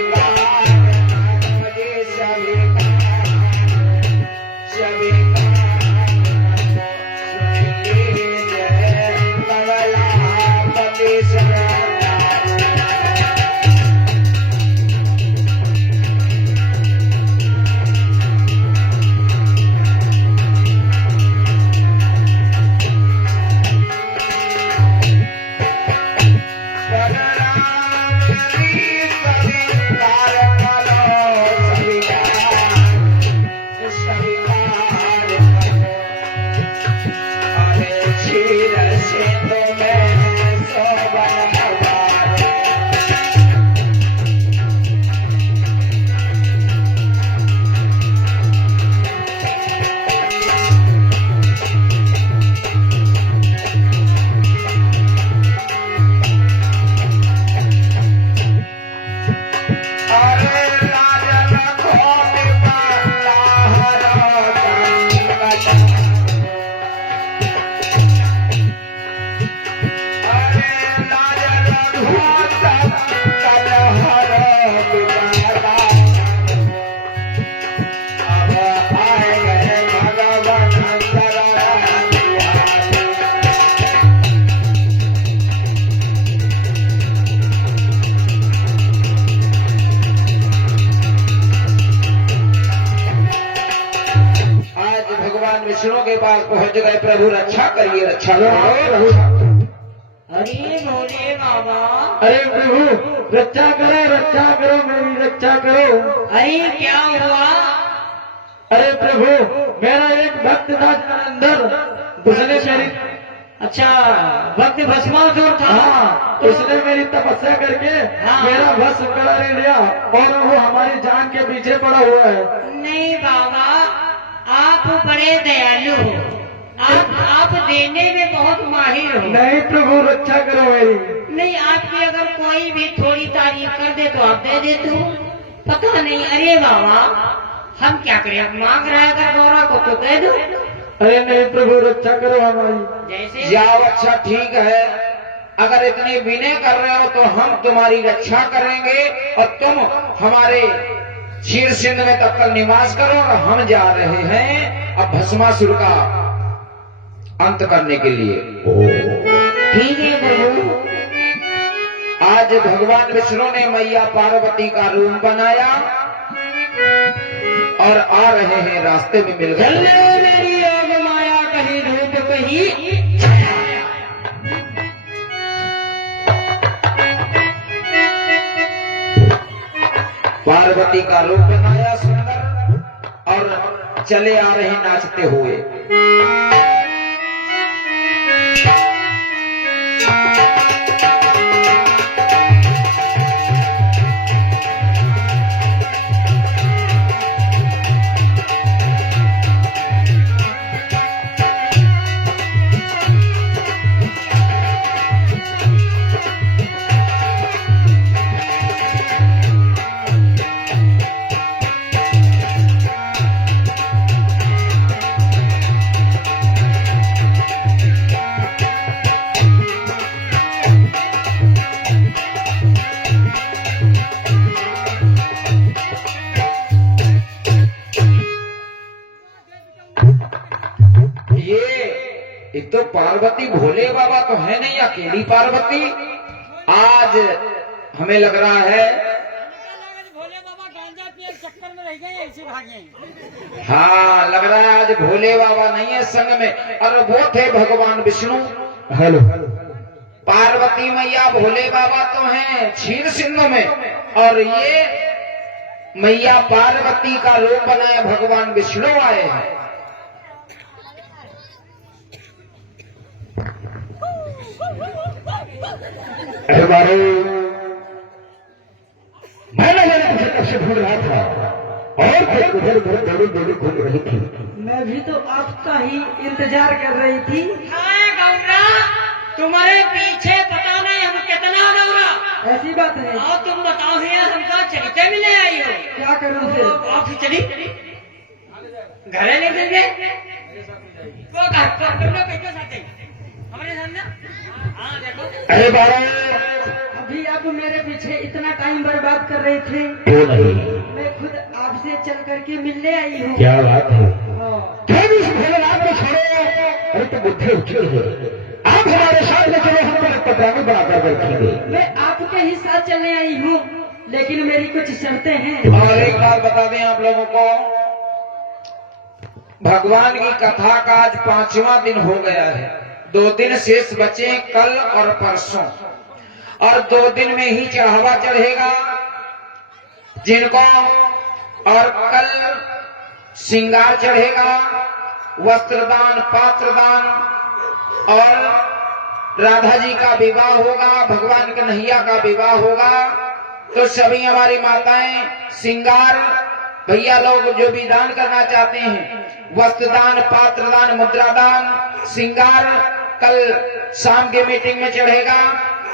पहुंच गए प्रभु, रक्षा करिए, रक्षा करो। अरे भोले बाबा, अरे प्रभु रक्षा करो, मेरी रक्षा करो। अरे क्या हुआ? अरे प्रभु मेरा एक भक्त था अंदर, उसने मेरी अच्छा, भक्त भस्मासुर था। हाँ, उसने मेरी तपस्या करके हाँ। मेरा भस्म करा लिया और वो हमारी जान के पीछे पड़ा हुआ है। नहीं बाबा, आप बड़े दयालु हो, आप देने में बहुत माहिर हो। नहीं प्रभु रक्षा करो मेरी। नहीं, आपकी अगर कोई भी थोड़ी तारीफ कर दे तो आप दे देते हो, पता नहीं। अरे बाबा, हम क्या करें, अब मांग रहे अगर गौरा को तो दे दो। अरे नहीं प्रभु रक्षा करो हमारी। जैसे जाओ, अच्छा ठीक है, अगर इतने विनय कर रहे हो तो हम तुम्हारी रक्षा करेंगे और तुम हमारे क्षीर सिंध में तब तक निवास करो और हम जा रहे हैं अब भस्मासुर का अंत करने के लिए। ठीक है प्रभु। आज भगवान विष्णु ने मैया पार्वती का रूप बनाया और आ रहे हैं, रास्ते में मिल गए। मेरी योग माया कहीं रूप कहीं। पार्वती का रूप बनाया सुंदर और चले आ रहे नाचते हुए। एक तो पार्वती भोले बाबा तो है नहीं, अकेली पार्वती। आज हमें लग रहा है भोले बाबा गांजा पिए चक्कर में रह गए, ऐसे भागे। हाँ, लग रहा है आज भोले बाबा नहीं है संग में, और वो थे भगवान विष्णु। हेलो पार्वती मैया भोले बाबा तो हैं क्षीर सिंधु में, और ये मैया पार्वती का रूप बनाया भगवान विष्णु आए हैं। अरे बारो मैं तुझे कब से ढूंढ रहा था और फिर उधर उधर दौड़ी घूम रही थी। मैं भी तो आपका ही इंतजार कर रही थी। हाँ गौरा, तुम्हारे पीछे पता नहीं हम कितना दौड़ा। ऐसी बात है, और तुम बताओ भैया, हमका चलते मिले आई हो। क्या करूं फिर? आप चली घरे नहीं चल गए, वो कैसे साथे हमारे सामने। हाँ देखो, अरे बारो अभी आप मेरे पीछे इतना टाइम बर्बाद कर रहे थे, क्यों नहीं? मैं खुद आपसे चल करके मिलने आई हूँ। क्या बात है? हाँ, तुम इस भोलेनाथ को छोड़ो। अरे तो बुद्धि उछल है, आप हमारे साथ में चलो, हम पर पटाने बनाकर रखेंगे। मैं आपके ही साथ चलने आई हूँ, लेकिन मेरी कुछ शर्तें हैं। और एक बात बता दें आप लोगों को, भगवान की कथा का आज 5वां दिन हो गया है। 2 दिन शेष बचे, कल और परसों, और 2 दिन में ही चढ़ावा चढ़ेगा जिनको, और कल श्रृंगार चढ़ेगा, वस्त्रदान, पात्रदान, और राधा जी का विवाह होगा, भगवान कन्हैया का विवाह होगा। तो सभी हमारी माताएं श्रृंगार, भैया लोग जो भी दान करना चाहते हैं, वस्त्रदान, पात्रदान, मुद्रादान, श्रृंगार कल शाम की मीटिंग में चढ़ेगा,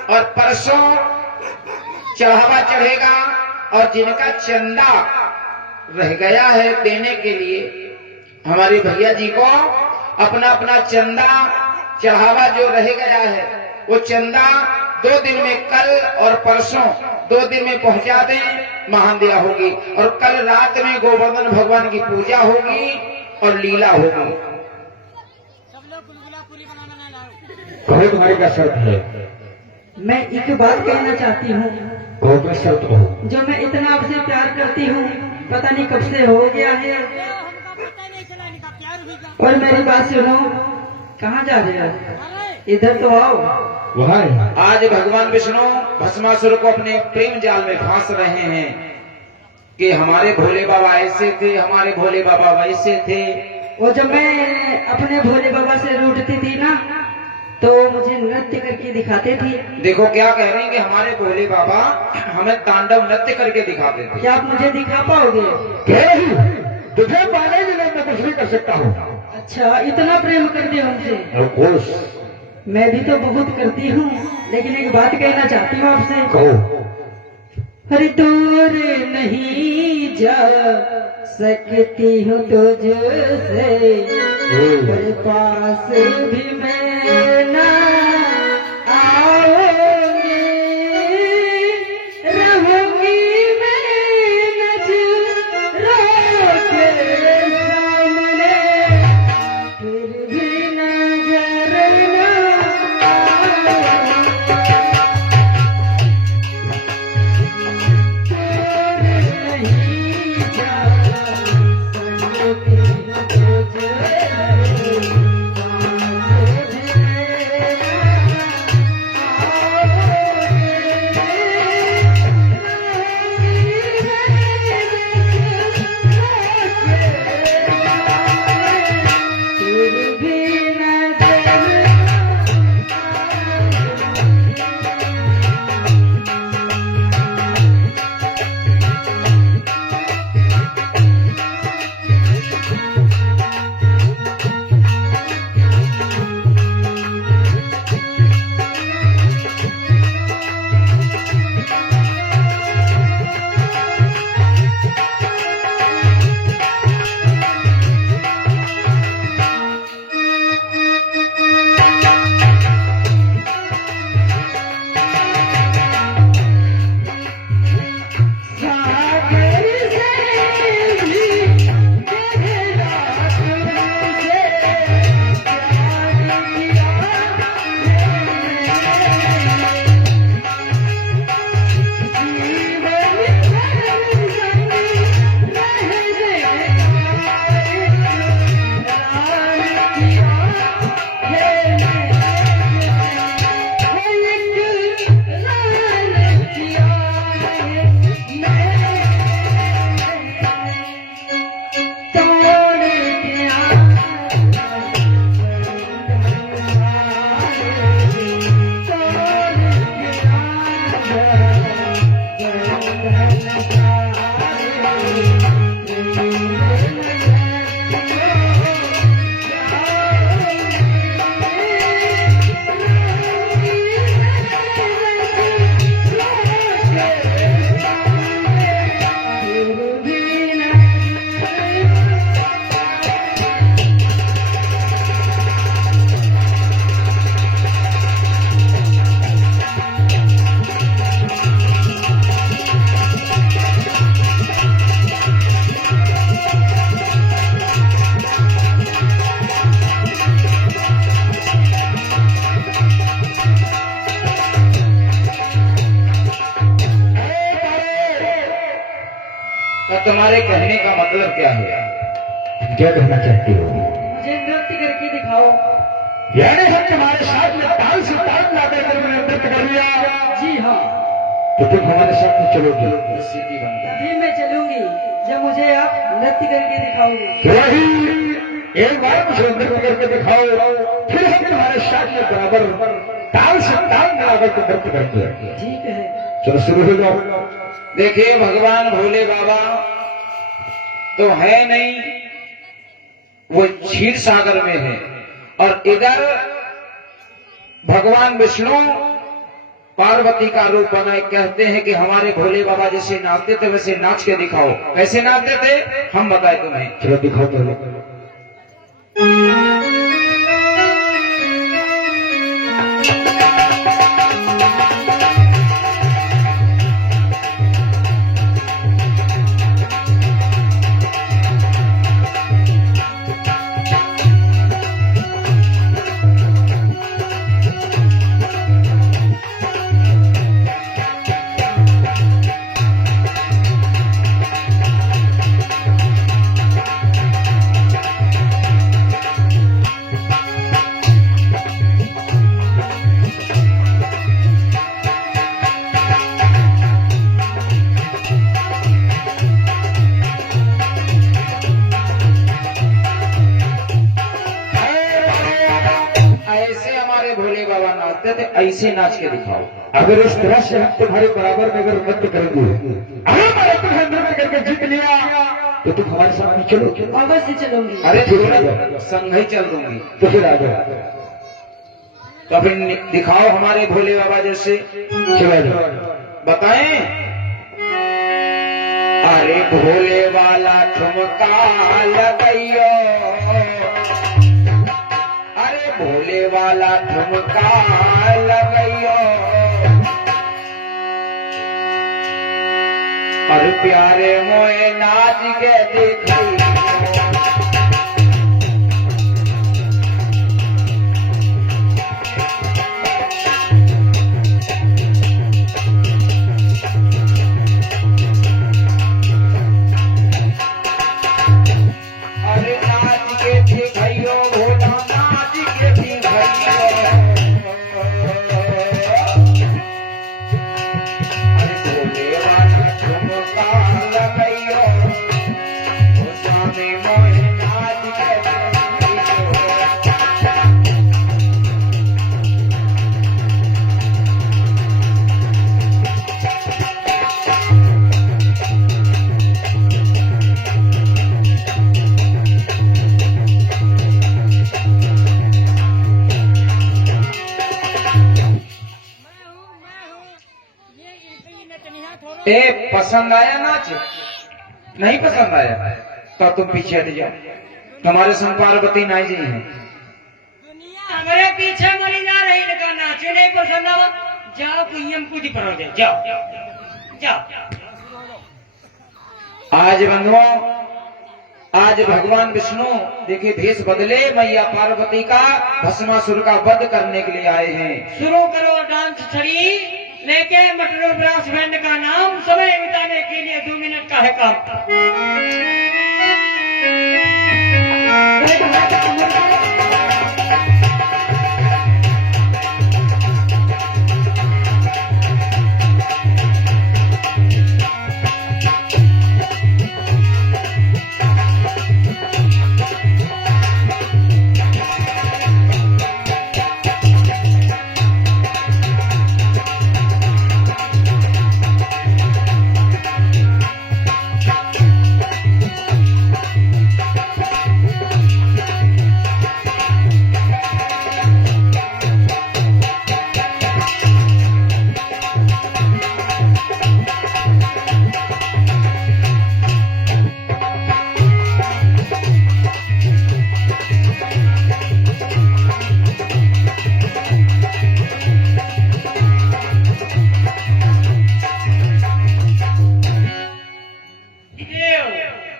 और परसों चढ़ावा चढ़ेगा। और जिनका चंदा रह गया है देने के लिए, हमारे भैया जी को अपना अपना चंदा, चढ़ावा जो रह गया है, वो चंदा 2 दिन में, कल और परसों 2 दिन में पहुंचा दें, महानदिया होगी। और कल रात में गोवर्धन भगवान की पूजा होगी और लीला होगी। सब लोग गुलगुला पूरी बनाना नहीं लाओ। कहो तुम्हारी क्या शर्त है? मैं एक बात कहना चाहती हूँ, कहो तो शर्त हो। जो मैं इतना आपसे प्यार करती हूँ, पता नहीं कब से हो गया है। हमका पता नहीं चला, इनका प्यार भी का। और मेरी बात सुनो, कहाँ जा रहे हो? इधर तो आओ। वहाँ है। आज भगवान विष्णु भस्मासुर को अपने प्रेम जाल में फांस रहे हैं कि हमारे भोले बाबा ऐसे थे, हमारे भोले बाबा वैसे थे। वो जब मैं अपने भोले बाबा से रूठती थी ना, तो मुझे नृत्य करके दिखाते थे। देखो क्या कह रहे हैं कि हमारे भोले बाबा हमें तांडव नृत्य करके दिखाते थे। क्या आप मुझे दिखा पाओगे? कह रही तुझे पाने के लिए मैं कुछ भी कर सकता हूँ। अच्छा, इतना प्रेम करते हो हमसे? Of course। मैं भी तो बहुत करती हूँ, लेकिन एक बात कहना चाहती हूँ आपसे। कहो। अरे दूर नहीं जा सकती हूँ तुझसे, पर पास भी मैं ना आऊंगी, रहूंगी मैं नज़रों के सामने, फिर भी नजर ना तो तुम्हारे कहने का मतलब क्या है? क्या कहना चाहती हो? मुझे नृत्य करके दिखाओ। यानी हम तुम्हारे साथ में ताल से ताल मिलाकर कर नृत्य कर लिया। जी हाँ, तो तुम हमारे साथ में चलोगे। स्थिति बन गई। तभी मैं चलूंगी जब मुझे आप नृत्य करके दिखाओगे। तो वही एक बार मुझे नृत्य करके दिखाओ, फिर हम तुम्हारे साथ में बराबर ताल से ताल मिलाकर के नृत्य करते हैं। ठीक है। चलो शुरू हो जाओ। देखिए भगवान भोले बाबा तो है नहीं, वो क्षीर सागर में है, और इधर भगवान विष्णु पार्वती का रूप बनाए कहते हैं कि हमारे भोले बाबा जैसे नाचते थे वैसे नाच के दिखाओ। कैसे नाचते थे हम बताए तुम्हें। चलो दिखाओ पहले। बाबा नाचते थे, ऐसे नाच के दिखाओ। अगर इस तरह से हम तुम्हारे बराबर में अगर नृत्य करेंगे, हमारा तुम्हें नृत्य करके जीत लिया तो तुम हमारे साथ चलो। अवश्य चलूंगी। अरे तुरंत संग ही चल दूंगी। तो फिर आ जाओ, तो फिर दिखाओ हमारे भोले बाबा जैसे। चला जाओ। बताएं, अरे भोले वाला ठुमका लगाइयो, अरे भोले वाला ठुमका लगाइयो, और प्यारे मोए नाच के देखियो। अरे नाच के दिखाइयो भोला, नाच के दिखाइयो। अरे भोले वाला ठुमका लगाइयो, ओ स्वामी मोए नाच के दिखाइयो। ए पसंद आया नाच? नहीं पसंद आया तो तुम पीछे हट जाओ, तुम्हारे संग पार्वती नाई जी हैं। दुनिया हमारे पीछे मरी ना रही, लगा नाचो नहीं पसंद आवा, जाओ कुयम कूदी पड़ो दे, जाओ जाओ। आज बंधुओं, आज भगवान विष्णु देखिए भेष बदले मैया पार्वती का भस्मासुर का वध करने के लिए आए हैं। शुरू करो डांस छड़ी लेके मटरो ब्रास बैंड का नाम, समय बिताने के लिए 2 मिनट का है काम।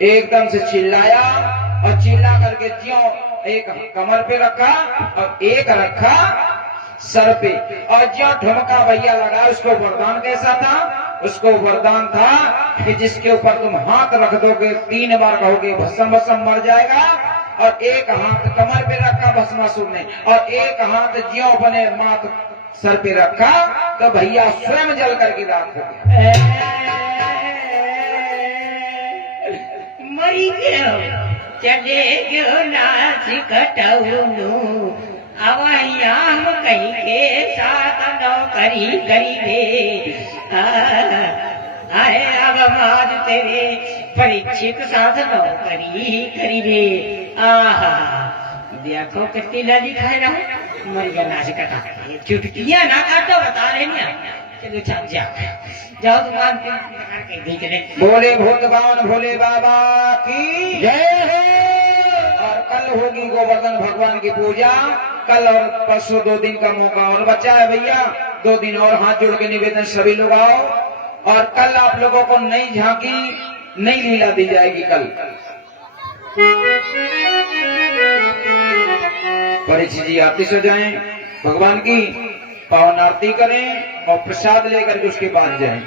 एकदम से चिल्लाया और चिल्ला करके ज्यों एक कमर पे रखा और एक रखा सर पे, और ज्यों ठुमका भैया लगा। उसको वरदान कैसा था? उसको वरदान था कि जिसके ऊपर तुम हाथ रख दोगे 3 बार कहोगे भस्म भस्म मर जाएगा, और एक हाथ कमर पे रखा भस्मासुर ने, और एक हाथ ज्यों बने माथ सर पे रखा, तो भैया स्वयं जल करके राख हो गया। मरी गयो चले गयो नाच कटौनु, अवैया हम कहीं के साथ नौकरी करी दे। आए अब माज तेरे परीक्षित साथ नौकरी करी दे। आहा देखो कितनी लड़ी खाए रहा, मर गया नाच कटा। चुटकियां ना काटो, बता रहे नहीं। चलो छाप जाओ दुकान पे। बोले भूत बावन भोले बाबा की जय हो। और कल होगी गोवर्धन भगवान की पूजा, कल और परसों 2 दिन का मौका और बचा है भैया। 2 दिन और हाथ जोड़ के निवेदन सभी लोग आओ, और कल आप लोगों को नई झांकी नई लीला दी जाएगी। कल परीक्षित जी आरती से जाएं, भगवान की पावन आरती करें और प्रसाद लेकर के उसके बाद जाएं।